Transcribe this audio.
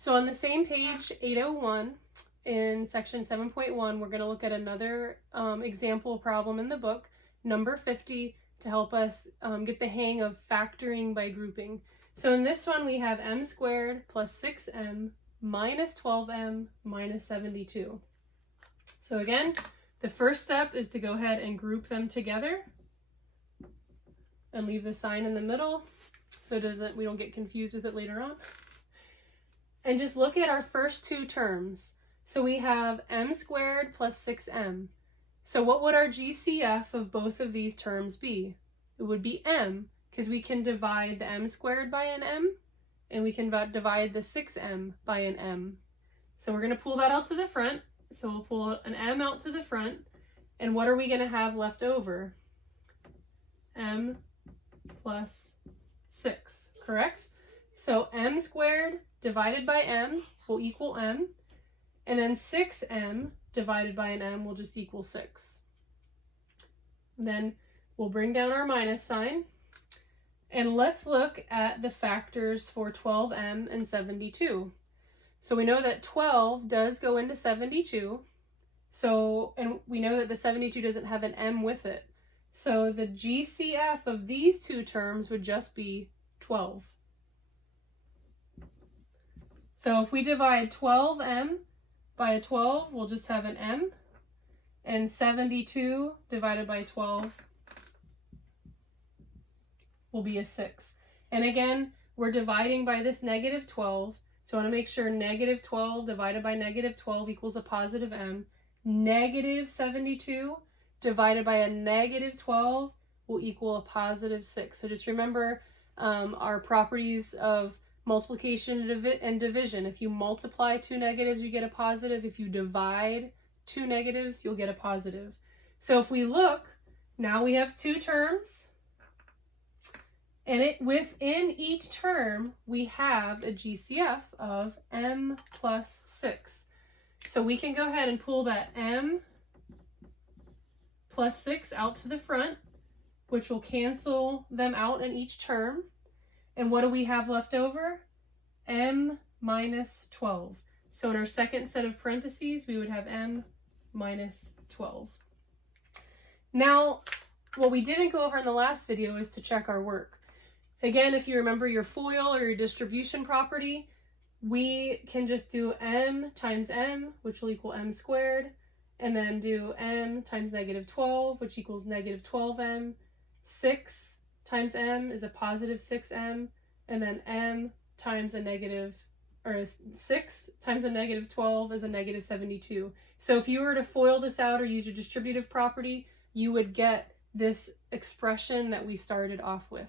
So on the same page, 801, in section 7.1, we're going to look at another example problem in the book, number 50, to help us get the hang of factoring by grouping. So in this one, we have m squared plus 6m minus 12m minus 72. So again, the first step is to go ahead and group them together and leave the sign in the middle so we don't get confused with it later on. And just look at our first two terms. So we have m squared plus 6m. So what would our GCF of both of these terms be? It would be m, because we can divide the m squared by an m, and we can divide the 6m by an m. So we're going to pull that out to the front. So we'll pull an m out to the front. And what are we going to have left over? M plus 6, correct? So m squared divided by m will equal m, and then 6m divided by an m will just equal 6. Then we'll bring down our minus sign, and let's look at the factors for 12m and 72. So we know that 12 does go into 72, and we know that the 72 doesn't have an m with it. So the GCF of these two terms would just be 12. So if we divide 12m by a 12, we'll just have an m, and 72 divided by 12 will be a 6. And again, we're dividing by this negative 12, so I want to make sure negative 12 divided by negative 12 equals a positive m. Negative 72 divided by a negative 12 will equal a positive 6. So just remember our properties of multiplication and division. If you multiply two negatives, you get a positive. If you divide two negatives, you'll get a positive. So if we look, now we have two terms, and within each term, we have a GCF of m plus 6. So we can go ahead and pull that m plus 6 out to the front, which will cancel them out in each term. And what do we have left over? M minus 12. So in our second set of parentheses, we would have m minus 12. Now, what we didn't go over in the last video is to check our work. Again, if you remember your FOIL or your distribution property, we can just do m times m, which will equal m squared, and then do m times negative 12, which equals negative 12m. 6 times m is a positive 6m, and then m times a negative, or 6 times a negative 12 is a negative 72. So if you were to FOIL this out or use your distributive property, you would get this expression that we started off with.